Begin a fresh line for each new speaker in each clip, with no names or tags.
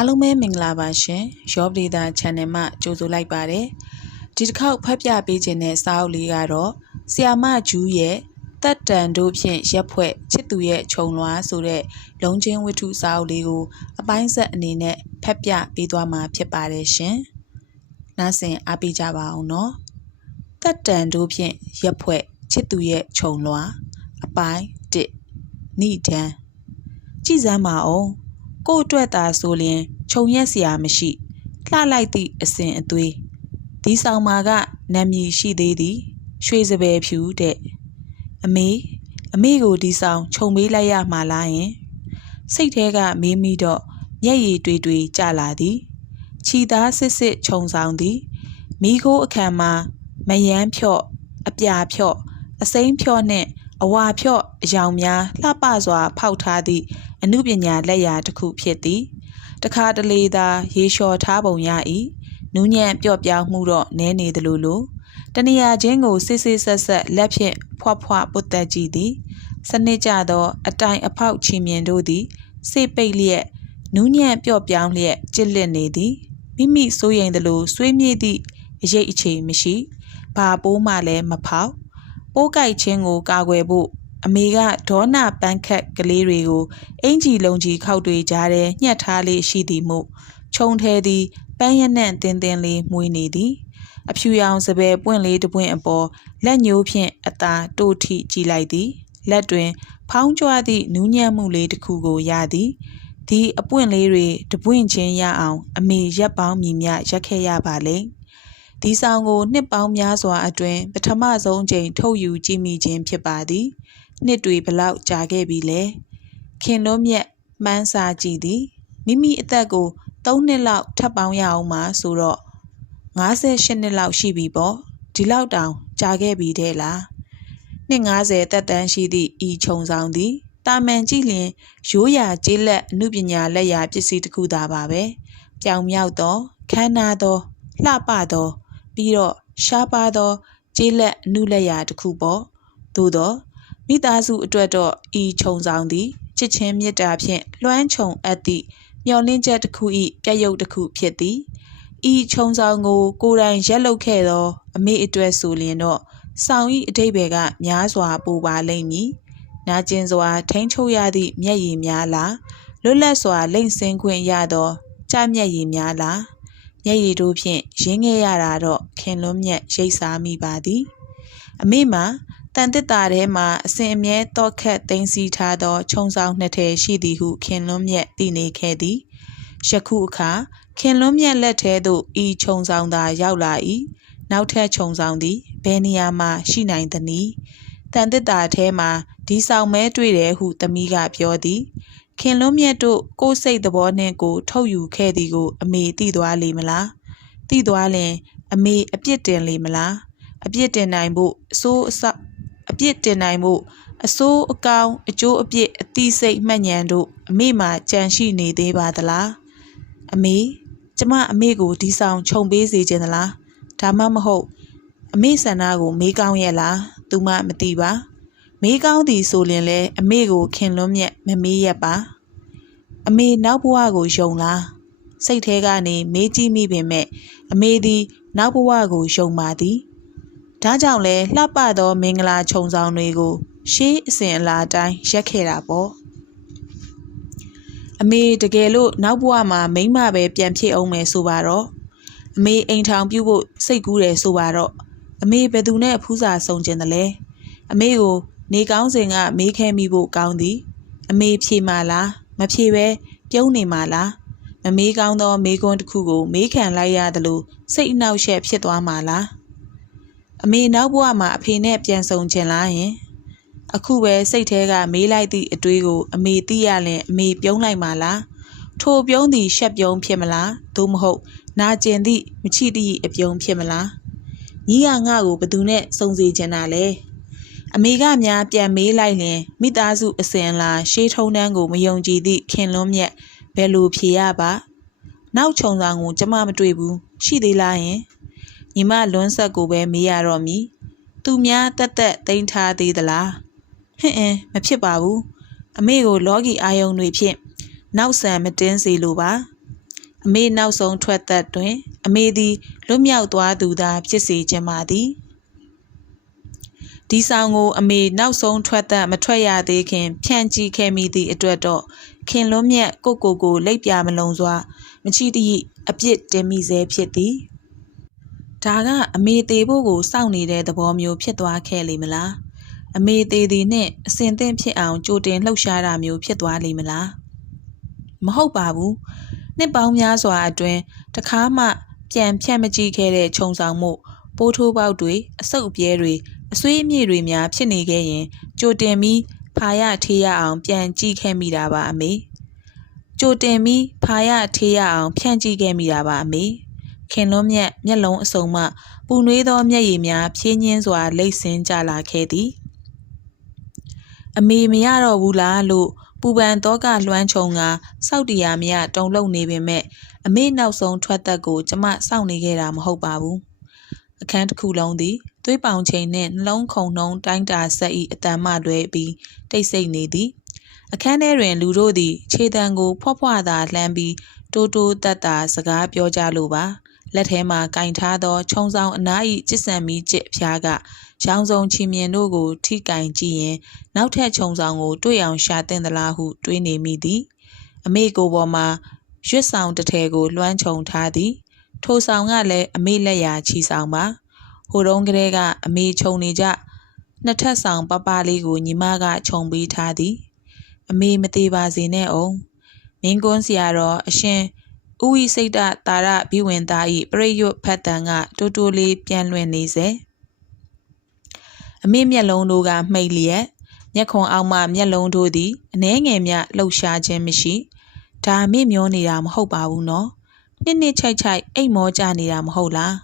အားလုံးပဲမင်္ဂလာပါရှင်ရောပဒေတာ channel မှာကြိုဆိုလိုက်ပါတယ်ဒီတစ်ခေါက်ဖတ်ပြပေးခြင်းတဲ့စာအုပ်လေးကတော့ဆီယာမဂျူးရဲ့တက်တန်တို့ဖြင့်ရက်ဖွဲ့ချစ်သူရဲ့ခြုံလွှာဆိုတဲ့လုံးချင်းဝတ္ထုစာအုပ်လေးကို အပိုင်းဆက်အနေနဲ့ဖတ်ပြပေးသွားမှာဖြစ်ပါတယ်ရှင်နားဆင်အားပေးကြပါအောင်နော်တက်တန်တို့ဖြင့်ရက်ဖွဲ့ချစ်သူရဲ့ခြုံလွှာအပိုင်း1နိဒန်းကြည်စမ်းပါအောင်ကို့အတွက်သာဆိုလျင် ခြုံရက်စရာမရှိလှလိုက်သည့်အစဉ်အသွေးဒီဆောင်မာကနာမည်ရှိသေးသည် ရွှေစပယ်ဖြူတဲ့အမေအမေကိုဒီဆောင်ခြုံပေးလိုက်ရမှာလားယင်စိတ်ထဲကမေးမိတော့မျက်ရည်တွေးတွေးကျလာသည်ခြိသားစစ်စစ်ခြုံဆောင်သည်မိခိုးအခမ်းမှာမယမ်းဖြော့အပြာဖြော့အစိမ်းဖြော့နှင့်အဝါဖြော့အယောင်များလှပစွာ ဖောက်ထားသည့်အမှုပညာလက်ရာတစ်ခုဖြစ်သည် တခါတလေသာရေလျှော်ထားပုံရ၏နူးညံ့ပျော့ပြောင်းမှုတော့နည်းနေသလိုလိုတနေရာချင်းကိုစစ်စစ်ဆက်ဆက်လက်ဖြင့်ဖွားဖွားပုတ်တက်ကြည့်သည် စနစ်ကြသော အတိုင်အဖောက်ချီမြင်တို့သည်စိတ်ပိတ်လျက်နူးညံ့ပျော့ပြောင်းလျက်ကြစ်လက်နေသည်မိမိစိုးရိမ်သလိုဆွေးမြေ့သည့်အရေးအခြေမရှိဘာပိုးမှလည်းမဖောက်ပိုးကြိုက်ခြင်းကိုကာကွယ်ဖို့ အမေကဒေါနာပန်းခက်ကလေးတွေကိုအင်ကြီးလုံးကြီးခောက်တွေကြားထဲညှက်ထားလေးရှိသည်မို့ခြုံထဲသည်ပန်းရနံ့တင်းတင်းလေးမွေးနေသည်အဖြူရောင်စပယ်ပွင့်လေးတစ်ပွင့်အပေါ်လက်ညှိုးဖြင့်အသာတို့ထိကြည့်လိုက်သည်လက်တွင် ဖောင်းကြွသည့်နူးညံ့မှုလေးတစ်ခုကိုရသည်ဒီအပွင့်လေးတွေတပွင့်ချင်းရအောင် အမေရက်ပေါင်းမြည်မြရက်ခဲ့ရပါလေဒီဆောင်ကိုနှစ်ပေါင်းများစွာအတွင်းပထမဆုံးချိန်ထုတ်ယူကြည့်မိခြင်းဖြစ်ပါသည် နှစ်တွေဘလောက်ကြာခဲ့ပြီလဲခင်လွန်းမြက်မှန်းစာကြည့်သည်မိမိအသက်ကို3နှစ်လောက်ထပ်ပေါင်းရအောင်မှာဆိုတော့58နှစ်လောက်ရှိပြီပေါ့ဒီလောက်တောင်ကြာခဲ့ပြီတဲ့လားနှစ်90တက်တန်းရှိသည့်ဤခြုံဆောင်သည်တာမန်ကြည့်လျင်ရိုးရာကျေးလက်အမှုပညာလက်ရာပစ္စည်းတစ်ခုသာပါပဲပြောင်မြောက်သောခမ်းနားသောလှပသောပြီးတော့ရှားပါသောကျေးလက်အမှုလက်ရာတစ်ခုပေါ့သို့သော မိသားစုအတွက်တော့ဤခြုံဆောင်သည်ချစ်ချင်းမေတ္တာဖြင့်လွှမ်းခြုံအပ်သည့်မျှော်လင့်ချက်တစ်ခု၏ပြည့်ရုပ်တစ်ခုဖြစ်သည်ဤခြုံဆောင်ကို ကိုယ်တိုင်ရက်လုပ်ခဲ့သော အမေအတွက်ဆိုလျင်တော့ဆောင်ဤအတိတ်ဘယ်ကများစွာပူပါလိမ့်မည်နာကျင်စွာထိန်းချုပ်ရသည့်မျက်ရည်များလားလွတ်လပ်စွာလိမ့်ဆင်းခွင့်ရသောကြမျက်ရည်များလားမျက်ရည်တို့ဖြင့်ရင်းခဲ့ရတာတော့ခင်လွန်းမြတ်ရိတ်စားမိပါသည်အမေမှာ တန်တစ်တာထဲမှာအစဉ်အမြဲတော့ခတ်သိမ်းစီထားသောခြုံဆောင်နှစ်ထည်ရှိသည်ဟုခင်လွန်းမြတ်သိနေခဲ့သည်ယခုအခါခင်လွန်းမြတ်လက်ထဲသို့ဤခြုံဆောင်သာရောက်လာ၏နောက်ထပ်ခြုံဆောင်သည်ဘယ်နေရာမှရှိနိုင်သနည်းတန်တစ်တာထဲမှာဒီဆောင်မဲတွေ့တယ်ဟုသမီးကပြောသည်ခင်လွန်းမြတ်တို့ကိုယ်စိတ်သဘောနှင့်ကို ထုတ်ယူခဲ့သည်ကို အမေသိသွားလေမလားသိသွားလင် အမေအပြစ်တင်လေမလားအပြစ်တင်နိုင်ဖို့အစိုးအဆောက်အ ပြစ်တင်နိုင်ဖို့အစိုးအကောင်အကျိုးအပြစ်အတိစိတ်မှတ်ဉဏ်တို့အမေမှကြံရှိနေသေးပါသလားအမေကျမအမေကိုဒီဆောင်ခြုံပေးစေခြင်းသလားဒါမှမဟုတ် အမေဆန္ဒကိုမေးကောင်းရဲ့လားသူမမသိပါမေးကောင်းသည်ဆိုရင်လည်းအမေကိုခင်လွန်းမြက်မမေးရပါအမေနောက်ဘဝကိုယုံလားစိတ်ထဲကနေမေးကြည့်မိပင်မဲ့အမေသည်နောက်ဘဝကိုယုံပါသည် ဒါကြောင့်လဲလှပသောမင်္ဂလာခြုံဆောင်တွေကို ရှေးအစဉ်အလာအတိုင်းရက်ခဲ့တာပေါ့အမေတကယ်လို့နောက်ဘဝမှာမိမပဲပြန်ဖြစ်အောင်မယ်ဆိုပါတော့အမေအိမ်ထောင်ပြုတ်ဖို့စိတ်ကူးတယ်ဆိုပါတော့အမေဘယ်သူနဲ့ဖူးစာဆုံကျင်တယ်လဲအမေကိုနေကောင်းစဉ်ကမေးခဲမိဖို့ကောင်းသည်အမေဖြေမာလားမဖြေပဲပြုံးနေမာလားမမေးကောင်းသောမေးခွန်းတစ်ခုကိုမေးခံလိုက်ရတယ်လို့စိတ်အနှောက်အယှက်ဖြစ်သွားမှာလား အမေနောက်ဘဝမှာအဖေနဲ့ပြန်ဆုံချင်လားယင်အခုပဲစိတ်ထဲကမေးလိုက်သည့်အတွေးကို အမေသိရလင်အမေပြုံးလိုက်မှာလားထိုပြုံးသည်ရှက်ပြုံးဖြစ်မလားသို့မဟုတ် နာကျင်သည့်မချီတည်အပြုံးဖြစ်မလားညီကငါ့ကိုဘသူနဲ့စုံစီချင်တာလဲအမေကများပြန်မေးလိုက်လင်မိသားစုအစဉ်လာရှေးထုံးတန်းကိုမယုံကြည်သည့်ခင်လွန်းမြတ်ဘယ်လိုဖြေရပါ နောက်ခြုံဆောင်ကိုကျမမတွေ့ဘူးရှိသေးလားယင် ညီမလွန်းဆက်ကိုပဲမေးရတော့မည်သူများတက်တက်တိန်ထားသေးသလားဟင့်အင်းမဖြစ်ပါဘူးအမေကိုလော်ဂီအာယုံတွေဖြင့်နောက်ဆန်မတင်းစေလိုပါအမေနောက်ဆုံးထွက်သက်တွင် အမေသည်လွတ်မြောက်သွားသူသာဖြစ်စေခြင်းပါသည်ဒီဆောင်ကိုအမေနောက်ဆုံးထွက်သက်မထွက်ရသေးခင်ဖြန့်ကြည့်ခဲ့မိသည့်အတွက်တော့ခင်လွန်းမြတ်ကိုကိုကိုလိပ်ပြမလုံးစွာမချီတည်အပြစ်တင်မိစေဖြစ်သည် ဒါကအမေသေးဖို့ကိုစောင့်နေတဲ့သဘောမျိုးဖြစ်သွားခဲ့လေမလားအမေသေးသည်နှင့်အစင်သင့်ဖြစ်အောင်ကြိုတင်လှုပ်ရှားတာမျိုးဖြစ်သွားလိမ့်မလားမဟုတ်ပါဘူးနှစ်ပေါင်းများစွာအတွင်းတခါမှ ပြန်ဖြတ်မကြည့်ခဲ့တဲ့ခြုံဆောင်မှုပိုးထိုးပေါက်တွေအဆုပ်အပြဲတွေအဆွေးအမြေ့တွေများဖြစ်နေခဲ့ရင်ကြိုတင်ပြီးဖာရထေးရအောင်ပြန်ကြည့်ခဲ့မိတာပါအမေကြိုတင်ပြီးဖာရထေးရအောင်ဖြန့်ကြည့်ခဲ့မိတာပါအမေ ခင်လွန်းမြတ်မျက်လုံးအစုံမှပူနွေးသောမျက်ရည်များဖြင်းညင်းစွာလိမ့်ဆင်းကြလာခဲ့သည်အမေမရတော့ဘူးလားလို့ပူပန်တော့ကလွှမ်းခြုံကစောက်တရားမရတုံလုံနေပေမဲ့အမေနောက်ဆုံးထွက်သက်ကိုကျမစောင့်နေခဲ့တာမဟုတ်ပါဘူးအခန်းတစ်ခုလုံးသည်သွေးပောင်ချိန်နှင့်နှလုံးခုန်နှုံးတိုင်းတာဆက်၏အတန်မှလွဲပြီးတိတ်ဆိတ်နေသည်အခန်းထဲတွင်လူတို့သည်ခြေတံကိုဖွားဖွားသာလှမ်းပြီးတိုးတိုးတက်တာစကားပြောကြလိုပါ လက်ထဲမှကင်ထားသောခြုံဆောင်အနား၏ကျစ်ဆန်မီကျစ်ဖျားကရောင်စုံချီမြင်တို့ကို ထိကင်ကြည့်ရင် နောက်ထပ်ခြုံဆောင်ကိုတွေ့အောင်ရှာတင်သလားဟုတွေးနေမိသည်အမေကိုပေါ်မှာရွတ်ဆောင်တစ်ထည်ကိုလွှမ်းခြုံထားသည် ထိုဆောင်ကလည်းအမေလက်ရာချီဆောင်ပါဟိုတုန်းကလေးကအမေခြုံနေကြနှစ်ထပ်ဆောင်ပပလေးကိုညီမကခြုံပေးထားသည် အမေမသေးပါစေနဲ့အောင်မင်းကွန်းစရာတော်အရှင် ဥဝိစိတ်တတာရဘိဝင်သားဤပရိယွတ်ဖတ်တန်ကတိုးတိုးလေးပြန်လွင်နေစေအမေမျက်လုံးတို့ကမှိတ်လျက်မျက်ခွန်အောက်မှမျက်လုံးတို့သည်အနှဲငယ်မြလှုပ်ရှားခြင်းမရှိဒါအမေမျောနေတာမဟုတ်ပါဘူးနော်နှစ်နှစ်ချိုက်ချိုက်အိတ်မောကြနေတာမဟုတ်လား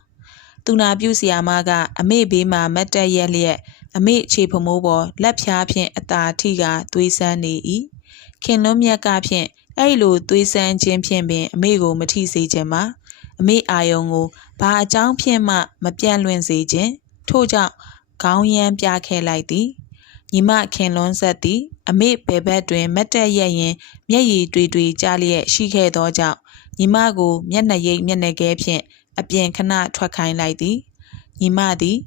သူနာပြုဆရာမကအမေဘေးမှာမတ်တက်ရက်လျက်အမေခြေဖမိုးပေါ်လက်ဖြားဖြင့်အသာထိကသွေးဆန်းနေ၏ခင်လွန်းမြတ်ကဖြင့် အဲ့လိုသွေးဆန်းခြင်းဖြင့်ပင်အမေကိုမထိစေခြင်းမှာအမေအာယုံကိုဘာအကြောင်းဖြင့်မှမပြန့်လွင့်စေခြင်းထို့ကြောင့်ခေါင်းရမ်းပြခဲ့လိုက်သည်ညီမခင်လွန်းဆက်သည် အမေဘယ်ဘက်တွင် မတ်တက်ရက်ရင် မျက်ရည်တွေတွေကြားလျက်ရှိခဲ့သောကြောင့်ညီမကိုမျက်နှာရိပ်မျက်နှာကဲဖြင့်အပြင်ခဏထွက်ခိုင်းလိုက်သည်ညီမသည်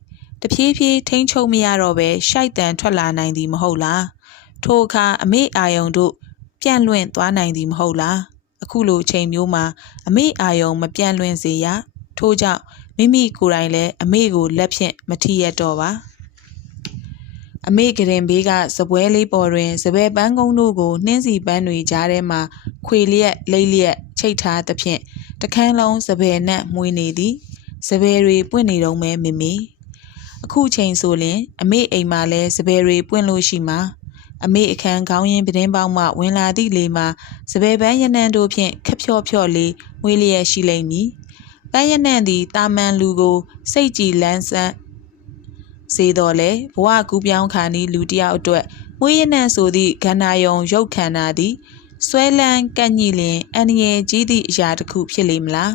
တဖြည်းဖြည်းထိန်းချုပ်မရတော့ဘဲရှိုက်တန်ထွက်လာနိုင်သည်မဟုတ်လားထိုအခါအမေအာယုံတို့ ပြန့်လွင့်သွားနိုင်သည်မဟုတ်လားအခုလိုချိန်မျိုးမှာအမေအာယုံမပြန့်လွင့်စေရထို့ကြောင့်မိမိကိုယ်တိုင်လည်းအမေကိုလက်ဖြင့်မထီရတော့ပါအမေကရင်ဘေးကစပွဲလေးပေါ်တွင်စပယ်ပန်းကုန်းတို့ကိုနှင်းစီပန်းတွေကြားထဲမှခွေလျက်လိမ့်လျက်ချိတ်ထားသဖြင့်တခန်းလုံးစပယ်နဲ့မှုေးနေသည်စပယ်တွေပွင့်နေတော့မဲမေမေအခုချိန်ဆိုရင် အမေအိမ်မှာလဲစပယ်တွေပွင့်လို့ရှိမှာ အမေအခန်းခေါင်းရင်းပဒင်းပေါက်မှဝင်လာသည့်လေမှာစပယ်ပန်းရနံတို့ဖြင့်ခက်ဖြော့ဖြော့လေးမွေးလျက်ရှိလိမ့်မည်ပန်းရနံသည်တာမန်လူကို စိတ်ကြည်လန်းဆန်းစေတော်လဲဘဝကူးပြောင်းခါနီးလူတယောက်အတွက်မွေးရနံဆိုသည့်ခန္ဓာယုံရုပ်ခန္ဓာသည်ဆွဲလန်းကန့်ညိလင်အန္တရာယ်ကြီးသည့်အရာတစ်ခုဖြစ်လိမ့်မလား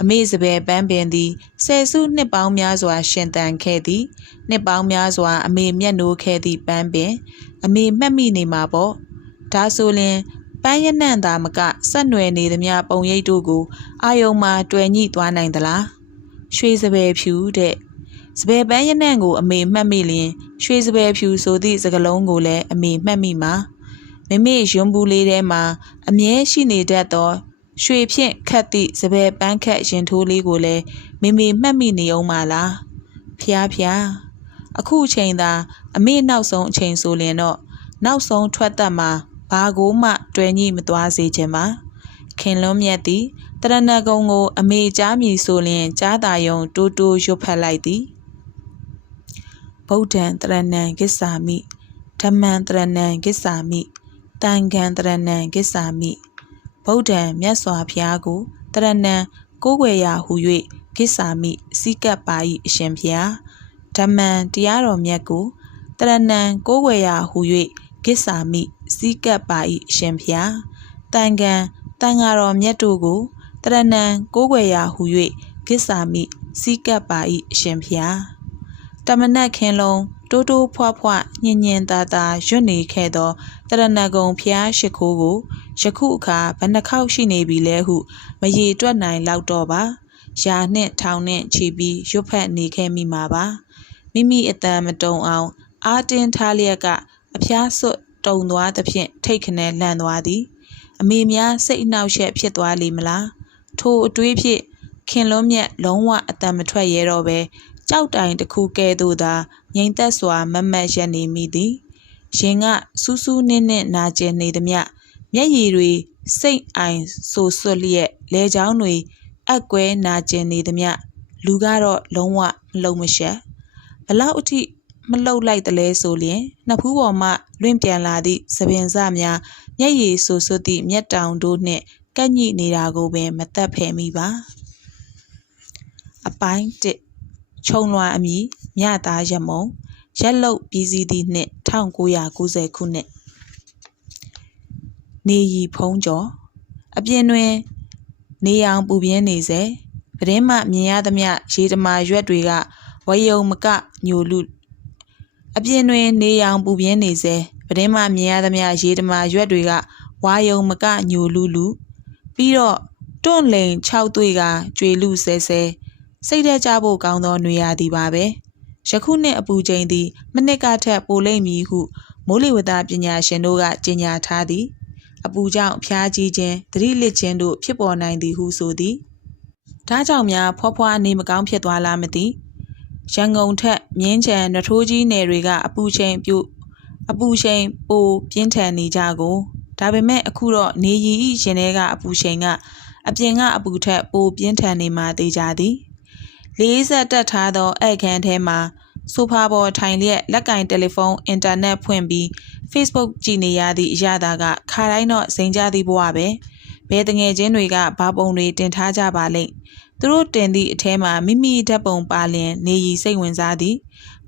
အမေစပယ်ပန်းပင်သည်ဆယ်စုနှစ်ပေါင်းများစွာရှင်သန်ခဲ့သည်နှစ်ပေါင်းများစွာအမေမျက်နှိုးခဲ့သည့်ပန်းပင် အမေမှတ်မိနေမှာပေါ့ဒါဆိုရင်ပန်းရနံ့သာမကဆက်နွယ်နေသမျှပုံရိပ်တို့ကိုအာယုံမှာတွယ်ညှိသွားနိုင်သလားရွှေစပယ်ဖြူတဲ့စပယ်ပန်းရနံ့ကိုအမေမှတ်မိလျင်ရွှေစပယ်ဖြူဆိုသည့်စကားလုံးကိုလည်းအမေမှတ်မိမှာမမေရွံဘူးလေးထဲမှာအမြဲရှိနေတတ်သောရွှေဖြင့်ခတ်သည့်စပယ်ပန်းခတ်ရင်ထိုးလေးကိုလည်းမေမေမှတ်မိနေအောင်ပါလားဖျားဖျား အခုချိန်သာအမေနောက်ဆုံးအချိန်ဆိုရင်တော့နောက်ဆုံးထွက်သက်မှာဘာကိုမှတွယ်ညှိမသွားစေချင်ပါခင်လွန်းမြတ်သည်တရဏဂုံကို အမေကြားမြည်ဆိုလျင်ကြားတာယုံတိုးတိုးရွတ်ဖတ်လိုက်သည်ဗုဒ္ဓံတရဏံကိစ္ဆာမိဓမ္မံတရဏံကိစ္ဆာမိတန်ခံတရဏံကိစ္ဆာမိဗုဒ္ဓံမြတ်စွာဘုရားကိုတရဏံကိုးကွယ်ရာဟု၍ကိစ္ဆာမိစိကပ်ပါ၏အရှင်ဘုရား ဓမ္မံတရားတော်မြတ်ကိုတရဏံကိုးကွယ်ရာဟု၍ကိစ္ဆာမိစိကပ်ပါ၏အရှင်ဘုရားတန်ခံတန်ဃာတော်မြတ်တို့ကိုတရဏံကိုးကွယ်ရာဟု၍ကိစ္ဆာမိစိကပ်ပါ၏အရှင်ဘုရားတမနက်ခင်းလုံးတိုးတိုးဖွားဖွားညင်ညင်သာသာရွတ်နေခဲ့သောတရဏဂုံဖျားရှိခိုးကိုယခုအခါဘယ်နှခေါက်ရှိနေပြီလဲဟုမရေတွက်နိုင်လောက်တော့ပါရာနှင့်ထောင်နှင့်ချီပြီးရွတ်ဖက်နေခဲ့မိမှာပါ မိမိအတန်မတုံအောင်အာတင်းထားလျက်ကအဖျားစွတ်တုံသွားသဖြင့်ထိတ်ခနဲလန့်သွားသည် အမေများစိတ်အနှောက်အယှက်ဖြစ်သွားလိမ့်မလားထိုအတွေးဖြင့်ခင်လွန်းမြတ်လုံးဝအတန်မထွက်ရဲတော့ပဲကြောက်တိုင်တစ်ခုကဲ့သို့သာငြိမ်သက်စွာမတ်မတ်ရက်နေမိသည်ရင်ကစူးစူးနစ်နစ်နာကျင်နေသည်မြမျက်ရည်တွေစိတ်အိုင်ဆိုဆွတ်လျက်လဲချောင်းတွေအက်ကွဲနာကျင်နေသည်မြလူကတော့လုံးဝမလုံမရှက် ဘလောက်အထိမလှုပ်လိုက်တလဲဆိုလျင်နှစ်ဖူးပေါ်မှလွင့်ပြန်လာသည့်သပင်စများမျက်ရည်ဆူဆွတ်သည့်မျက်တောင်တို့နှင့်ကန့်ညိနေတာကိုပင်မသက်ဖယ်မိပါအပိုင်း1ခြုံလွှာအမည်မြသားရမုံရက်လုတ်ပြီးစီးသည့်နှစ်1990ခုနှစ်နေရီဖုံးကျော်အပြင်တွင် နေအောင်ပူပြင်းနေစေပဒင်းမှမြင်ရသမျှရေတမာရွက်တွေက ဝယုံမကညိုလူအပြင်တွင်နေအောင်ပူပြင်းနေစေပဒင်းမှမြင်ရသမျှရေတမာရွက်တွေကဝါယုံမကညိုလူလူပြီးတော့တွန့်လိန်6သွေးကကြွေလူဆဲဆဲစိတ်ထဲကြဖို့ကောင်းသောနေရာသည်ပါပဲယခုနှစ်အပူချိန်သည်မနှစ်ကထက်ပိုလိမ့်မည်ဟုမိုးလေဝသပညာရှင်တို့ကကြေညာထားသည်အပူကြောင့်ဖျားကြီးခြင်းသတိလစ်ခြင်းတို့ဖြစ်ပေါ်နိုင်သည်ဟုဆိုသည်ဒါကြောင့်များဖွားဖွားနေမကောင်းဖြစ်သွားလားမသိ ရန်ကုန်ထက်မြင်းချံနထိုးကြီးနယ်တွေကအပူချိန်ပြုတ်အပူချိန်ပိုပြင်းထန်နေကြကိုဒါပေမဲ့အခုတော့နေရီဤရင်ထဲကအပူချိန်ကအပြင်ကအပူထက်ပိုပြင်းထန်နေမှသိကြသည်လေးဆက်တက်ထားသောဧည့်ခန်းထဲမှာဆိုဖာပေါ်ထိုင်လျက်လက်ကင်တယ်လီဖုန်းအင်တာနက်ဖွင့်ပြီး Facebook ကြည့်နေရသည့်အရသာကခါတိုင်းတော့စိန်ကြသည့်ဘဝပဲဘယ်တငယ်ချင်းတွေကဘာပုံတွေတင်ထားကြပါလိမ့် သူတို့တင်သည့်အထဲမှာမိမိဓာတ်ပုံပါလျင်နေရီစိတ်ဝင်စားသည်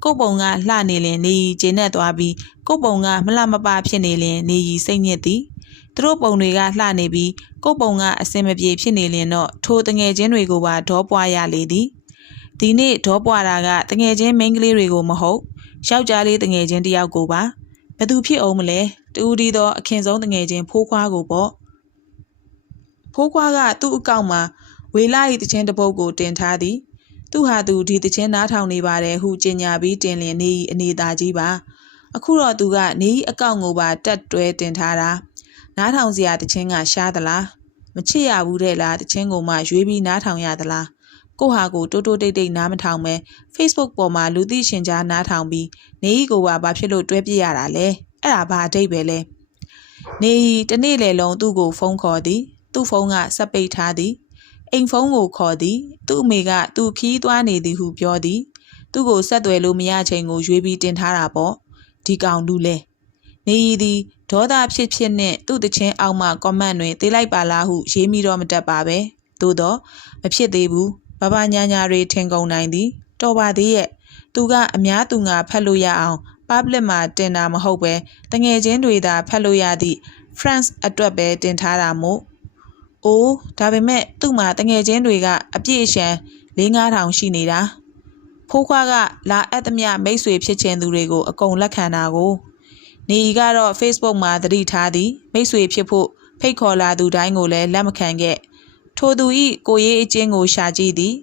ကိုပုံကလှနေလင်နေရီကျဉ်နဲ့သွားပြီးကိုပုံကမလှမပဖြစ်နေလင်နေရီစိတ်ညစ်သည်သူတို့ပုံတွေကလှနေပြီးကိုပုံကအစင်မပြေဖြစ်နေလင်တော့ထိုတငယ်ချင်းတွေကိုပါဒေါပွားရလေသည်ဒီနေ့ဒေါပွားတာကတငယ်ချင်းမိန်းကလေးတွေကိုမဟုတ်ယောက်ျားလေးတငယ်ချင်းတယောက်ကိုပါဘသူဖြစ်အောင်မလဲတူဒီတော့အခင်ဆုံးတငယ်ချင်းဖိုးခွားကိုပေါ့ဖိုးခွားကသူ့အကောင့်မှာ ဝေလာ၏တခြင်းတပုတ်ကိုတင်ထားသည်သူဟာသူဒီတခြင်းနားထောင်နေပါတယ်ဟုကြေညာပြီးတင်လင်နေ၏အနေသာကြီးပါအခုတော့သူကနေ၏အကောင့်ကိုပါတက်တွဲတင်ထားတာနားထောင်စရာတခြင်းကရှားသလားမချစ်ရဘူးတဲ့လားတခြင်းကိုမှရွေးပြီးနားထောင်ရသလားကိုဟာကိုတိုးတိုးတိတ်တိတ်နားမထောင်ပဲ Facebook ပေါ်မှာလူသိရှင်ကြားနားထောင်ပြီးနေဤကိုပါဘာဖြစ်လို့တွဲပြရတာလဲအဲ့ဒါဘာအတိတ်ပဲလဲနေဤတနေ့လေလုံးသူ့ကိုဖုန်းခေါ်သည် သူ့ဖုန်းကဆက်ပိတ်ထားသည် အိမ်ဖုန်းကိုခေါ်သည် သူ့အမေကသူ့ခီးသွားနေသည်ဟုပြောသည် သူ့ကိုဆက်သွယ်လို့မရချိန်ကိုရွေးပြီးတင်ထားတာပေါ့ဒီကောင်လူလဲနေဤသည်ဒေါသဖြစ်ဖြစ်နဲ့သူ့တချင်းအောက်မှကွန်မန့်တွင်သေးလိုက်ပါလားဟုရေးမိတော့မတတ်ပါပဲသို့တော့မဖြစ်သေးဘူးဘဘညာညာတွေထင်ကုန်နိုင်သည်တော်ပါသေးရဲ့သူကအများသူငါဖတ်လို့ရအောင် public မှာတင်တာမဟုတ်ပဲတငယ်ချင်းတွေသာဖတ်လို့ရသည့် France အတွက်ပဲတင်ထားတာမို့ အိုးဒါပေမဲ့သူ့မှာတငယ်ချင်းတွေကအပြည့်အရှံ၄ -5000 ရှိနေတာဖိုးခွားကလာအပ်သမျှမိတ်ဆွေဖြစ်ခြင်းသူတွေကိုအကုန်လက်ခံတာကိုနေကြီးကတော့ Facebook မှာသတိထားသည်မိတ်ဆွေဖြစ်ဖို့ဖိတ်ခေါ်လာသူတိုင်းကိုလည်းလက်မခံခဲ့ထိုသူ၏ကိုရေးအချင်းကိုရှာကြည့်သည်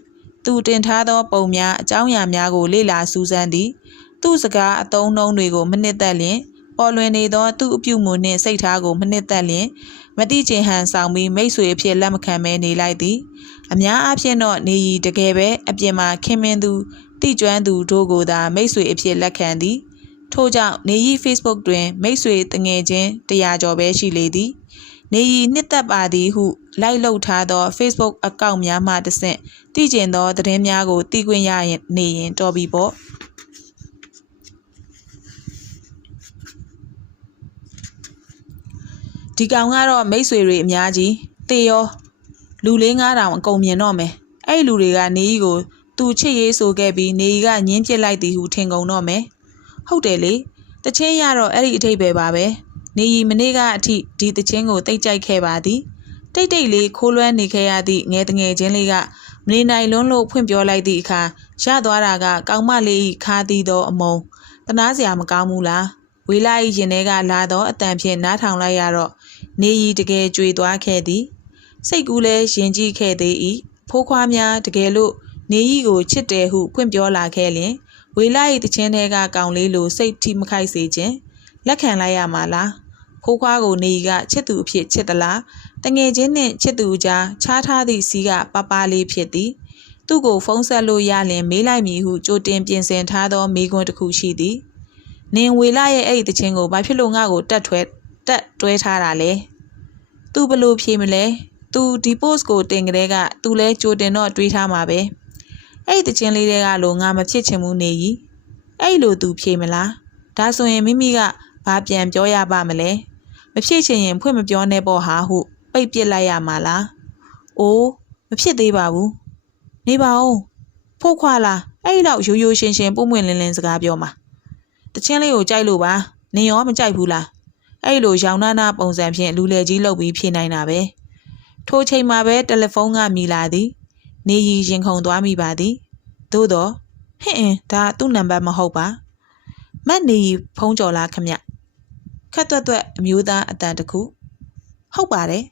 သူတင်ထားသောပုံများအကြောင်းအရာများကိုလေ့လာစူးစမ်းသည် သူ့စကားအသုံးနှုန်းတွေကိုမနှစ်သက်လျင် ပေါ်လွင်နေသော သူ့အပြုမူနှင့်စိတ်ထားကိုမနှစ်သက်လျင်မတိချင်ဟန်ဆောင်ပြီးမိတ်ဆွေအဖြစ်လက်မခံမဲနေလိုက်သည်အများအားဖြင့်တော့နေရီတကယ်ပဲအပြင်မှာခင်မင်းသူတိကျွမ်းသူတို့ကိုသာမိတ်ဆွေအဖြစ်လက်ခံသည်ထို့ကြောင့်နေရီ Facebook တွင်မိတ်ဆွေတငယ်ချင်း100ကျော်ပဲရှိလေသည်နေရီနှစ်သက်ပါသည်ဟု လိုက်လုပ်ထားသော Facebook အကောင့်များမှတဆင့်တည်ကျင်သောသတင်းများကိုသိခွင့်ရရင်နေရင်တော်ပြီပေါ့ ဒီကောင်ကတော့မိတ်ဆွေတွေအများကြီးတေရောလူလေး9000အကုန်မြင်တော့မယ်အဲ့လူတွေကနေကြီးကိုသူချစ်ရေးဆိုခဲ့ပြီးနေကြီးကညင်းပစ်လိုက်သည်ဟုထင်ကုန်တော့မယ်ဟုတ်တယ်လေတချင်းရတော့အဲ့ဒီအထိပ်ပဲပါပဲနေရီမနေ့ကအထိဒီတချင်းကိုတိတ်ကြိုက်ခဲ့ပါသည်တိတ်တိတ်လေးခိုးလွှမ်းနေခဲ့ရသည့်ငယ်တငယ်ချင်းလေးကမနေနိုင်လွန်းလို့ဖွင့်ပြောလိုက်သည့်အခါရသွားတာကကောင်းမလေးခါသည်သောအမုံတနာစရာမကောင်းဘူးလားဝေလာ၏ရင်ထဲကလာတော့အတန်ဖြင့်နားထောင်လိုက်ရတော့ နေရီတကယ်ကြွေသွားခဲ့သည် စိတ်ကူးလဲရင်ကြည့်ခဲ့သေး၏ဖိုးခွားများတကယ်လို့နေရီကိုချစ်တယ်ဟုဖွင့်ပြောလာခဲ့လျင်ဝေလာ၏တခြင်းထဲကကောင်လေးလိုစိတ်ထိမခိုက်စေခြင်းလက်ခံလိုက်ရမှာလားဖိုးခွားကိုနေရီကချစ်သူအဖြစ်ချစ်သလားတငယ်ချင်းနှင့်ချစ်သူကြားခြားထားသည့်စီးကပပလေးဖြစ်သည်သူ့ကိုဖုန်းဆက်လို့ရလင်မေးလိုက်မည်ဟုကြိုတင်ပြင်ဆင်ထားသောမိကွန်းတစ်ခုရှိသည်။နင်ဝေလာရဲ့အဲ့ဒီတခြင်းကိုဘာဖြစ်လို့ငါ့ကိုတက်ထွဲ တက်တွဲထားတာလဲသူဘလို့ဖြေမလဲသူဒီ post ကိုတင်ကြတဲ့ကသူလဲကြိုတင်တော့တွေးထားမှာပဲအဲ့တချင်းလေးတွေကလို့ငါမဖြစ်ချင်ဘူးနေကြီးအဲ့လိုသူဖြေမလားဒါဆိုရင်မိမိကဘာပြန်ပြောရပါမလဲမဖြစ်ချင်ရင်ဖွင့်မပြောနဲ့ပေါ့ဟာဟုပိတ်ပစ်လိုက်ရမှာလားအိုးမဖြစ်သေးပါဘူးနေပါဦးဖို့ခွာလားအဲ့လောက်ရိုးရိုးရှင်းရှင်းပုံမှန်လင်းလင်းစကားပြောမှာတချင်းလေးကိုကြိုက်လို့ပါနင်ရောမကြိုက်ဘူးလား အဲ့လိုရောင်နာနာပုံစံဖြင့်လူလေကြီးလှုပ်ပြီးဖြေနိုင်တာပဲထိုချိန်မှာပဲတယ်လီဖုန်းကမြည်လာသည် နေရီရင်ခုန်သွားမိပါသည်သို့တော့ဟင့်အင်းဒါသူ့နံပါတ်မဟုတ်ပါမတ်နေရီဖုန်းကြော်လာခမခက်တွက်တွက်အမျိုးသားအတန်တခုဟုတ်ပါတယ်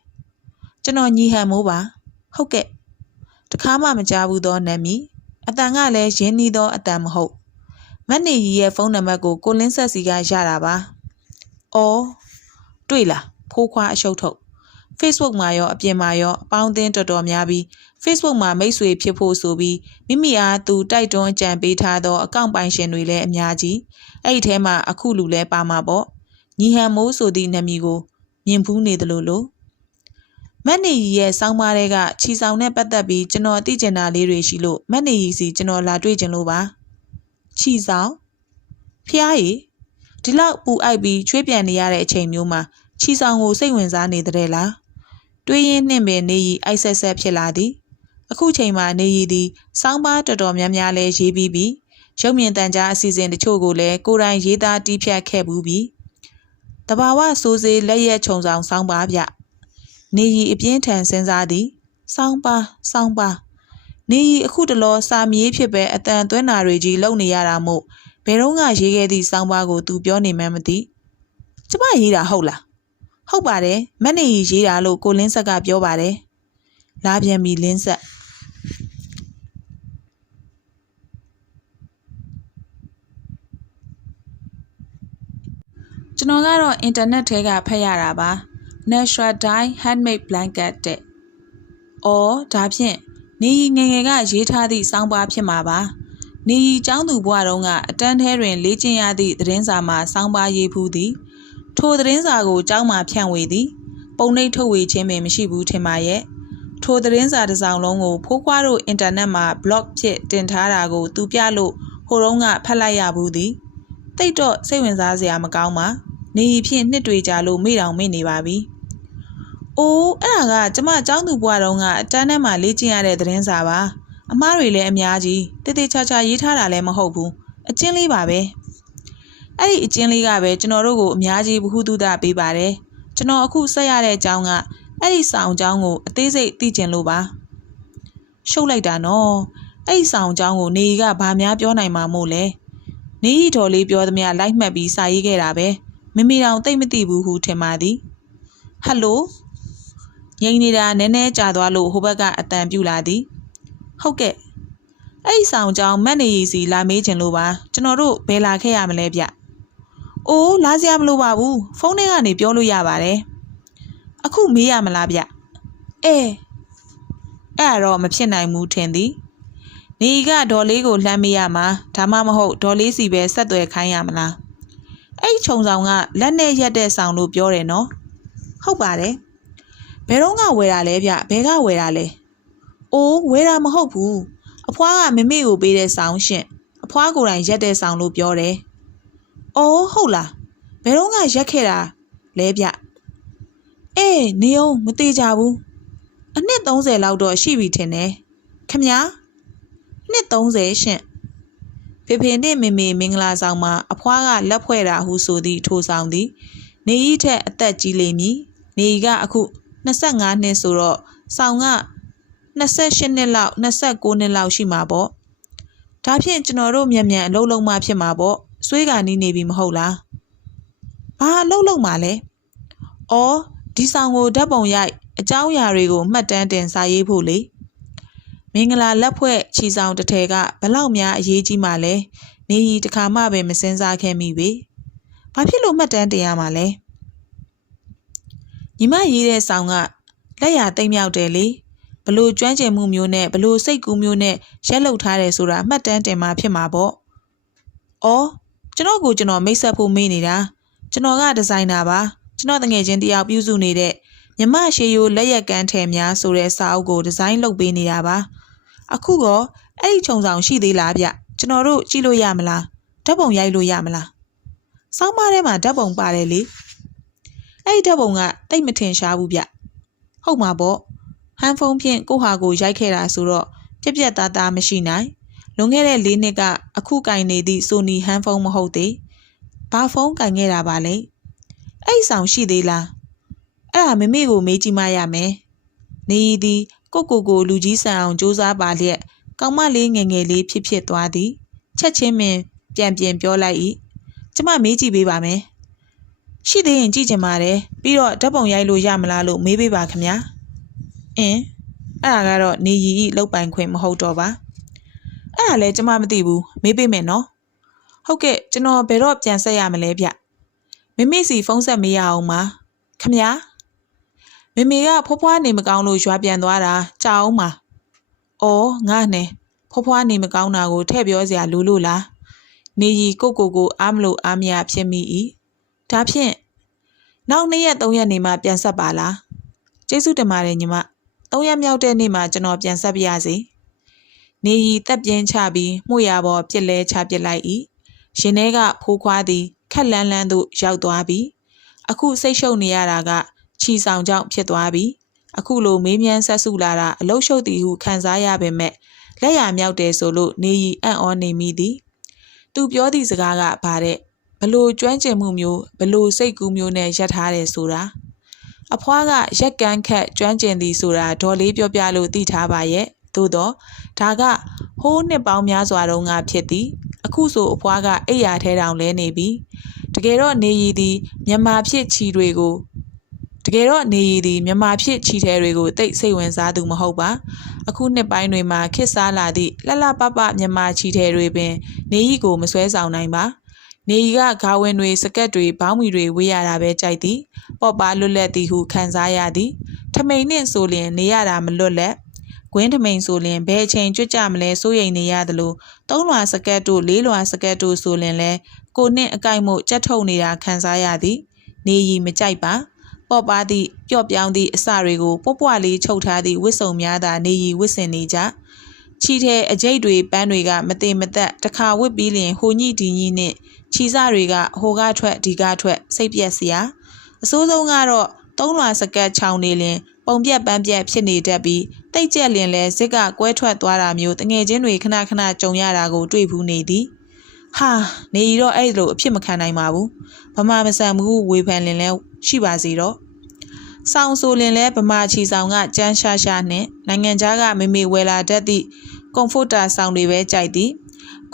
ကျွန်တော်ညီဟန်မိုးပါဟုတ်ကဲ့တခါမှမကြားဘူးသောနာမည်အတန်ကလည်းရင်းနှီးသောအတန်မဟုတ်မတ်နေရီရဲ့ဖုန်းနံပါတ်ကိုကိုလင်းဆက်စီကရတာပါ။အော် တွေ့လားဖိုးခွားအရှုပ်ထုတ် Facebook မှာရောအပြင်မှာရောအပေါင်းအသင်းတော်တော်များပြီး Facebook မှာမိတ်ဆွေဖြစ်ဖို့ဆိုပြီးမိမိအားသူတိုက်တွန်းကြံပေးထားသောအကောင့်ပိုင်ရှင်တွေလည်းအများကြီးအဲ့ဒီထဲမှာအခုလူလဲပါမှာပေါ့ညီဟန်မိုးဆိုသည့်နာမည်ကိုမြင်ဖူးနေတယ်လို့လို့မက်နေရီရဲ့စောင်းပါးတွေကခြီဆောင်နဲ့ပတ်သက်ပြီးကျွန်တော်သိကျင်တာလေးတွေရှိလို့မက်နေရီစီကျွန်တော်လာတွေ့ကျင်လို့ပါခြီဆောင်ဖျားရီဒီလောက်ပူအိုက်ပြီးချွေးပြန်နေရတဲ့အချိန်မျိုးမှာ ခြီဆောင်ကိုစိတ်ဝင်စားနေတဲ့လားတွေးရင်းနှင့်ပင်နေရီအိုက်ဆက်ဆက်ဖြစ်လာသည်အခုချိန်မှာနေရီသည်စောင်းပါးတော်တော်များများလဲရေးပြီးပြီးရုပ်မြင်သံကြားအစီအစဉ်တချို့ကိုလည်းကိုယ်တိုင်ရေးသားတီးဖြတ်ခဲ့ဘူးပြီးတဘာဝစိုးစေးလက်ရက်ခြုံဆောင်စောင်းပါဗျနေရီအပြင်းထန်စဉ်းစားသည်စောင်းပါစောင်းပါနေရီအခုတလောစာမြေးဖြစ်ပဲအတန်သွင်းတာတွေကြီးလုံနေရတာမို့ဘယ်တော့ကရေးခဲ့သည့်စောင်းပါကိုသူပြောနေမှန်းမသိကျမရေးတာဟုတ်လား ဟုတ်ပါတယ်မက်နေရီရေးတာလို့ကိုလင်းဆက်ကပြောပါတယ်လာပြန်ပြီလင်းဆက်ကျွန်တော်ကတော့အင်တာနက်ထဲကဖတ်ရတာပါ Natural Dye Handmade Blanket တဲ့။အော်ဒါဖြင့်နေရီငယ်ငယ်ကရေးထားသည့်စောင်းပါဖြစ်မှာပါ။နေရီကျောင်းသူဘွားတုန်းကအတန်းထဲတွင်လေ့ကျင့်ရသည့်သတင်းစာမှာစောင်းပါရေးဖူးသည်။ ထိုသတင်းစာကိုကျောင်းမှာဖြန့်ဝေသည်။ပုံနှိပ်ထုတ်ဝေခြင်းပင်မရှိဘူးထင်ပါရဲ့။ထိုသတင်းစာတစ်စောင်လုံးကိုဖိုးခွားတို့အင်တာနက်မှာ blog ဖြစ်တင်ထားတာကို သူပြလို့ဟိုတုန်းကဖတ်လိုက်ရဘူးသည်။တိတ်တော့စိတ်ဝင်စားစရာမကောင်းပါ။နေရီဖြင့်နှစ်တွေကြာလို့မေ့တောင်မေ့နေပါပြီ။အိုးအဲ့ဒါကကျမចောင်းသူဘွားတုန်းကအတန်းထဲမှာလေ့ကျင့်ရတဲ့သတင်းစာပါအမားတွေလည်းအများကြီးတေးသေးချာချာရေးထားတာလည်းမဟုတ်ဘူးအချင်းလေးပါပဲ အဲ့ဒီအချင်းလေးကပဲကျွန်တော်တို့ကိုအများကြီးဘ ഹു တုဒပေးပါတယ်ကျွန်တော်အခုဆက်ရတဲ့အကြောင်းကအဲ့ဒီဆောင်အကြောင်းကိုအသေးစိတ်သိကျင်လို့ပါရှုပ်လိုက်တာနော်အဲ့ဒီဆောင်အကြောင်းကိုနေရီကဘာများပြောနိုင်မှာမို့လဲနေရီတော်လေးပြောသမျှလိုက်မှတ်ပြီးစာရေးခဲ့တာပဲမမေတောင်သိမ့်မသိဘူးဟုထင်ပါသည်ဟယ်လိုငိမ့်နေတာနည်းနည်းကြာသွားလို့ဟိုဘက်ကအတန်ပြူလာသည်ဟုတ်ကဲ့အဲ့ဒီဆောင်ကြောင်းမက်နေရီစီလာမေးချင်လို့ပါကျွန်တော်တို့ဘယ်လာခဲ့ရမလဲဗျ အိုးလာစရာမလိုပါဘူးဖုန်းထဲကနေပြောလို့ရပါတယ်အခုမေးရမလားဗျအဲအဲ့ဒါတော့မဖြစ်နိုင်ဘူးထင်သည်နေကဒေါ်လေးကိုလှမ်းမေးရမှာဒါမှမဟုတ်ဒေါ်လေးစီပဲဆက်သွယ်ခိုင်းရမလားအဲ့ဒီခြုံဆောင်ကလက်နဲ့ရက်တဲ့ဆောင်လို့ပြောတယ်နော်ဟုတ်ပါတယ်ဘယ်တော့ကဝယ်တာလဲဗျဘယ်ကဝယ်တာလဲအိုးဝယ်တာမဟုတ်ဘူးအဖွားကမမေကိုပေးတဲ့ဆောင်ရှင်အဖွားကိုယ်တိုင်ရက်တဲ့ဆောင်လို့ပြောတယ် အော်ဟုတ်လားဘယ်တော့ကရက်ခဲ့တာလဲဗျအေးနေအောင်မသေးကြဘူးအနှစ်30လောက်တော့ရှိပြီထင်တယ်ခမညာနှစ်30ရှင့်ဖေဖေနဲ့မေမေမင်္ဂလာဆောင်မှာအဖွားကလက်ဖွဲ့တာဟုဆိုသည့်ထိုဆောင်သည်နေဤထက်အသက်ကြီးလိမ့်မည်နေဤကအခု25နှစ်ဆိုတော့ဆောင်က28နှစ်လောက်29နှစ်လောက်ရှိမှာပေါ့ဒါဖြင့်ကျွန်တော်တို့မြန်မြန်အလုံးလုံးမှဖြစ်မှာပေါ့ ဆွေးကနီးနေပြီမဟုတ်လားဘာအလုပ်လုပ်မှာလဲအော်ဒီဆောင်ကိုဓာတ်ပုံရိုက်အကြောင်းအရာတွေကိုမှတ်တမ်းတင်စာရေးဖို့လေမင်္ဂလာလက်ဖွဲ့ခြီဆောင်တစ်ထည်ကဘလောက်များအရေးကြီးမှလဲနေရီတခါမှပဲမစင်စားခဲ့မိပေဘာဖြစ်လို့မှတ်တမ်းတင်ရမှာလဲညီမရေးတဲ့ဆောင်ကလက်ရသိမ့်မြောက်တယ်လေဘလို့ကျွမ်းကျင်မှုမျိုးနဲ့ဘလို့စိတ်ကူးမျိုးနဲ့ရက်လုထားတယ်ဆိုတာမှတ်တမ်းတင်မှဖြစ်မှာပေါ့။အော် ကျွန်တော်ကိုကျွန်တော်မိတ်ဆက်ဖို့မေးနေတာကျွန်တော်ကဒီဇိုင်နာပါကျွန်တော်တငယ်ချင်းတယောက်ပြုစုနေတဲ့မြမရှေယိုလက်ရက်ကန်းထည်များဆိုတဲ့စာအုပ်ကိုဒီဇိုင်းလုပ်ပေးနေတာပါ။အခုကအဲ့ဒီခြုံဆောင်ရှိသေးလားဗျကျွန်တော်တို့ကြည့်လို့ရမလားဓာတ်ပုံရိုက်လို့ရမလား။စောင်းမထဲမှာဓာတ်ပုံပါတယ်လေ။အဲ့ဒီဓာတ်ပုံကတိတ်မထင်ရှားဘူးဗျ။ဟုတ်မှာပေါ့။ဟန်ဖုန်းဖြင့်ကိုဟာကိုရိုက်ခဲ့တာဆိုတော့ပြက်ပြက်သားသားမရှိနိုင်။ လွန်ခဲ့တဲ့၄နှစ်ကအခုကင်နေသည့်ဆိုနီဟန်ဖုန်းမဟုတ်သေး။ဘာဖုန်းကင်ခဲ့တာပါလဲ။အဲ့ဒီဆောင်ရှိသေးလား။အဲ့ဒါမမေကိုမေးကြည့်မှရမယ်။နေရီသည်ကိုကိုကိုလူကြီးဆန်အောင်စူးစမ်းပါလျက်ကောင်မလေးငယ်ငယ်လေးဖြစ်ဖြစ်သွားသည်။ချက်ချင်းပင်ပြန်ပြန်ပြောလိုက်၏။ကျမမေးကြည့်ပေးပါမယ်။ရှိသေးရင်ကြည့်ချင်ပါတယ်။ပြီးတော့ဓာတ်ပုံရိုက်လို့ရမလားလို့မေးပေးပါခင်ဗျာ။အင်းအဲ့ဒါကတော့နေရီဤလောက်ပိုင်ခွင့်မဟုတ်တော့ပါ။ အဲ့ဒါလည်းကျမမသိဘူးမေးပေးမယ်နော်။ဟုတ်ကဲ့ကျွန်တော်ဘယ်တော့ပြန်ဆက်ရမလဲဗျ။မိမိစီဖုန်းဆက်မေးရအောင်ပါ။ခင်ဗျာ။မေမေကဖွားဖွားနေမကောင်းလို့ရွာပြန်သွားတာကြာအောင်ပါ။အော်ငါနဲ့ဖွားဖွားနေမကောင်းတာကိုထည့်ပြောစရာလိုလို့လား။နေရီကိုကိုကိုအားမလို့အားမရဖြစ်မိ၏။ဒါဖြင့်နောက်နေ့ရက်၃ရက်နေမှပြန်ဆက်ပါလား။ကျေးဇူးတင်ပါတယ်ညီမ။၃ရက်မြောက်တဲ့နေ့မှကျွန်တော်ပြန်ဆက်ပြရစီ။ နေရီတက်ပြင်းချပြီးမှုရပေါ်ပြစ်လဲချပစ်လိုက်၏။ရင်ထဲကဖိုးခွားသည်ခက်လန်းလန်းသို့ရောက်သွားပြီးအခုစိတ်ရှုပ်နေရတာကခြီဆောင်ကြောင့်ဖြစ်သွားပြီးအခုလိုမေးမြန်းဆက်စုလာတာအလုရှုပ်သည်ဟုခံစားရပေမဲ့လက်ရမြောက်တယ်ဆိုလို့နေရီအံ့ဩနေမိသည်သူပြောသည့်စကားကဘာတဲ့ဘလို့ကျွမ်းကျင်မှုမျိုးဘလို့စိတ်ကူးမျိုးနဲ့ရက်ထားတယ်ဆိုတာအဖွားကရက်ကန်းခတ်ကျွမ်းကျင်သည်ဆိုတာဒေါ်လေးပြောပြလို့သိထားပါရဲ့ သို့တော့ဒါကဟိုးနှစ်ပေါင်းများစွာတုန်းကဖြစ်သည်အခုဆိုအဖွားကအိယာထဲတောင်လဲနေပြီတကယ်တော့နေရည်သည်မြန်မာဖြစ်ချီတွေကိုတကယ်တော့နေရည်သည်မြန်မာဖြစ်ချီထဲတွေကိုတိတ်စိတ်ဝင်စားသူမဟုတ်ပါအခုနှစ်ပိုင်းတွေမှာခစ်စားလာသည့်လှလှပပမြန်မာချီထဲတွေပင်နေရည်ကိုမဆွဲဆောင်နိုင်ပါနေရီကဂါဝင်တွေစကက်တွေဘောင်းမီတွေဝေးရတာပဲကြိုက်သည်ပေါ့ပါလွတ်လပ်သည်ဟုခံစားရသည်ထမိန်နှင့်ဆိုလျင်နေရတာမလွတ်လပ် ကွင်းထမိန်ဆိုလျင်ဘယ်အချိန်ကြွကြမလဲစိုးရိမ်နေရသလိုသုံးလွာစကက်တို့လေးလွာစကက်တို့ဆိုလျင်လဲကိုနှင့်အကိုက်မှုကြက်ထုတ်နေတာခံစားရသည် နေရီမကြိုက်ပါပေါ့ပါသည့်ပျော့ပြောင်းသည့်အစတွေကိုပွပွလေးချုပ်ထားသည့်ဝစ်စုံများသာနေရီဝစ်စင်နေကြချီတဲ့အကျိတ်တွေပန်းတွေကမတင်မသက်တစ်ခါဝစ်ပြီးလျင်ဟိုညိဒီညိနဲ့ခြီစတွေကဟိုကထွက်ဒီကထွက်စိတ်ပြက်စရာအစိုးဆုံးကတော့သုံးလွာစကတ်ချောင်းနေလင် ပုံပြက်ပန်းပြက်ဖြစ်နေတတ်ပြီးတိတ်ကျက်လင်လဲစစ်ကကွဲထွက်သွားတာမျိုးတငယ်ချင်းတွေခဏခဏကြုံရတာကိုတွေ့ဘူးနေသည်ဟာနေရီတော့အဲ့လိုအဖြစ်မခံနိုင်ပါဘူးဗမာမဆန်ဘူးဝေဖန်လင်လဲရှိပါစီတော့ဆောင်းဆိုလင်လဲဗမာချီဆောင်ကကြမ်းရှာရှာနဲ့နိုင်ငံခြားကမေမေဝယ်လာတတ်သည့်ကွန်ဖိုတာဆောင်တွေပဲကြိုက်သည်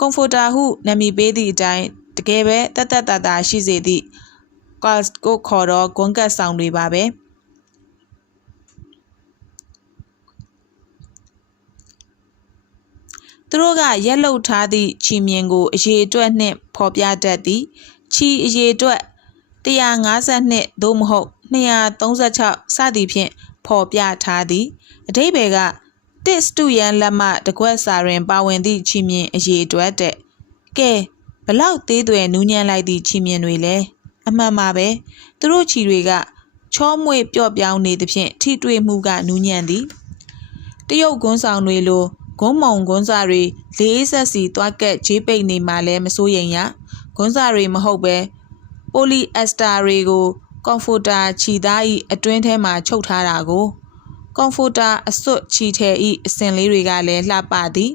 ကွန်ဖိုတာဟုနာမည်ပေးသည့်အတိုင်းတကယ်ပဲတက်တက်တာတာရှိစေသည့်ကော့ကိုခေါ်တော့ဂွန်ကတ်ဆောင်တွေပါပဲ သူတို့ကရက်လုတ်ထားသည့်ချီမြင်ကိုအရေအတွက်နှင့်ဖော်ပြတတ်သည်ချီအရေအတွက်152သို့မဟုတ်236စသည်ဖြင့်ဖော်ပြထားသည်အတိဘယ်ကတစ်စတူရန်လက်မှတကွက်စာတွင် ပါဝင်သည့်ချီမြင်အရေအတွက်တဲ့ကဲဘလောက်သေးသွယ်နူးညံ့လိုက်သည့်ချီမြင်တွေလဲအမှန်ပါပဲသူတို့ချီတွေကချောမွေ့ပျော့ပြောင်းနေသဖြင့်ထိတွေ့မှုကနူးညံ့သည်တရုတ်ကွန်းဆောင်တွေလို ဂွန်းမုံဂွန်းစာတွေလေးဆက်စီသွားကက်ဂျေးပိတ်နေမှလည်းမစိုးရိမ်ရဂွန်းစာတွေမဟုတ်ပဲပိုလီအက်စတာတွေကိုကွန်ဖိုတာခြီသားဤအတွင်းထဲမှာချုပ်ထားတာကိုကွန်ဖိုတာအစွတ်ခြီထဲဤအစင်လေးတွေကလည်းလှပသည်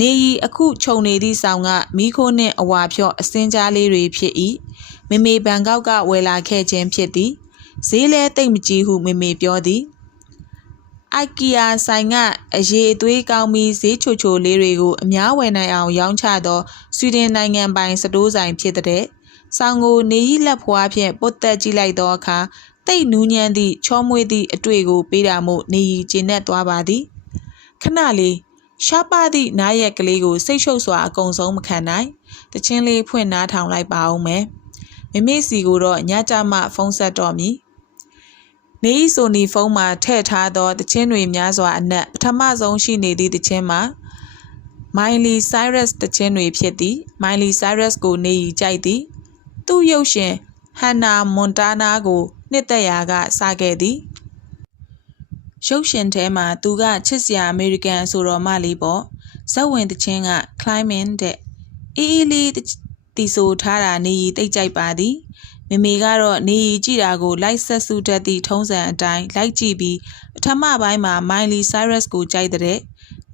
နေရီအခုခြုံနေသည့်ဆောင်ကမိခိုးနှင့်အဝါဖြော့အစင်းကြားလေးတွေဖြစ်၏မေမေဘန်ကောက်ကဝယ်လာခဲ့ခြင်းဖြစ်သည်ဈေးလဲတိတ်မကြီးဟုမေမေပြောသည် အိုက်ကီယာဆိုင်ကအရေးအသွေးကောင်းပြီးဈေးချိုချိုလေးတွေကိုအများဝယ်နိုင်အောင်ရောင်းချသောဆွီဒင်နိုင်ငံပိုင်စတိုးဆိုင်ဖြစ်တဲ့။ဆောင်းကိုနေရီလက်ဖွားဖြင့်ပုတ်တက်ကြည့်လိုက်သောအခါတိတ်နူးညံ့သည့်ချောမွေ့သည့်အတွေ့ကိုပေးတာမို့နေရီကျဉ်နဲ့သွားပါသည်။ခဏလေးရှားပါသည့်နားရက်ကလေးကိုစိတ်ရှုပ်စွာအကုန်ဆုံးမခံနိုင်။တချင်းလေးဖွင့်နားထောင်လိုက်ပါအောင်မယ်။မမေစီကိုတော့ညကြမှဖုန်းဆက်တော့မည်။ နေဤဆိုနီဖုန်းမှာထည့်ထားသောတချင်းတွေများစွာအနက်ပထမဆုံးရှိနေသည့်တချင်းမှာ Miley Cyrus တချင်းတွေဖြစ်သည် Miley Cyrus ကိုနေရီကြိုက်သည်သူ့ရုပ်ရှင် Hannah Montana ကိုနှစ်သက်ရာကစခဲ့သည်ရုပ်ရှင်ထဲမှာသူကချစ်စရာအမေရိကန်ဆိုတော်မလေးပေါ့ဇက်ဝင်တချင်းက Climbing တဲ့အေးအေးလေးတီဆိုထားတာနေရီတိတ်ကြိုက်ပါသည် မမေကတော့နေရီကြည့်တာကိုလိုက်ဆက်စုတတ်သည့်ထုံးစံအတိုင်းလိုက်ကြည့်ပြီးပထမပိုင်းမှာ Miley Cyrus ကိုကြိုက်တဲ့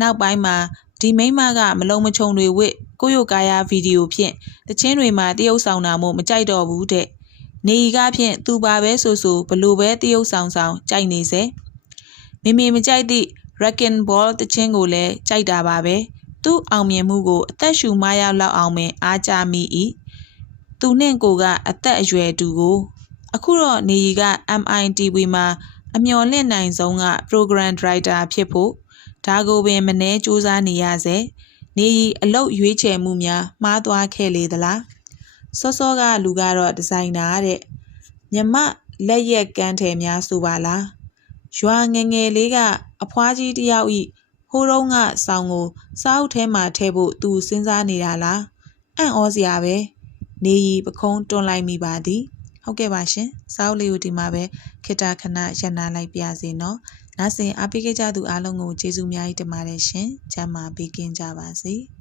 နောက်ပိုင်းမှာဒီမိန်းမကမလုံးမချုံတွေဝစ်ကိုယိုကာယာဗီဒီယိုဖြင့်တချင်းတွေမှာတရုပ်ဆောင်တာမို့မကြိုက်တော့ဘူးတဲ့နေရီကဖြင့်သူပါပဲဆိုဆိုဘလို့ပဲတရုပ်ဆောင်ဆောင်ကြိုက်နေစေမိမိမကြိုက်သည့် Wrecking Ball တချင်းကိုလည်းကြိုက်တာပါပဲသူ့အောင်မြင်မှုကိုအသက်ရှူမရောက်လောက်အောင်ပင်အားကြမိ၏ သူနှင့်ကိုကအသက်အရွယ်တူကို အခုတော့နေရီက MITV မှာအမျော်လင့်နိုင်ဆုံးက program director ဖြစ်ဖို့ဒါကိုပင်မနှဲစူးစမ်းနေရစေနေရီအလုတ်ရွေးချယ်မှုများမှားသွားခဲ့လေသလားစောစောကလူကတော့ဒီဇိုင်နာတဲ့မြမလက်ရက်ကန်းတယ်များဆိုပါလားရွာငယ်ငယ်လေးကအဖွားကြီးတယောက်ဤဟိုးတုံးကဆောင်းကိုစားအုပ်ထဲမှာထည့်ဖို့သူစဉ်းစားနေတာလားအံ့ဩစရာပဲ နေရီပခုံးတွန်းလိုက်မိပါသည်ဟုတ်ကဲ့ပါရှင်စားအုပ်လေးကိုဒီမှာပဲခေတ္တခဏရန်နာလိုက်ပြစေနော်နားဆင်အားပေးခဲ့ကြသူအားလုံးကိုကျေးဇူးအများကြီးတင်ပါတယ်ရှင်ကျမ်းမာပေးကင်းကြပါစေ။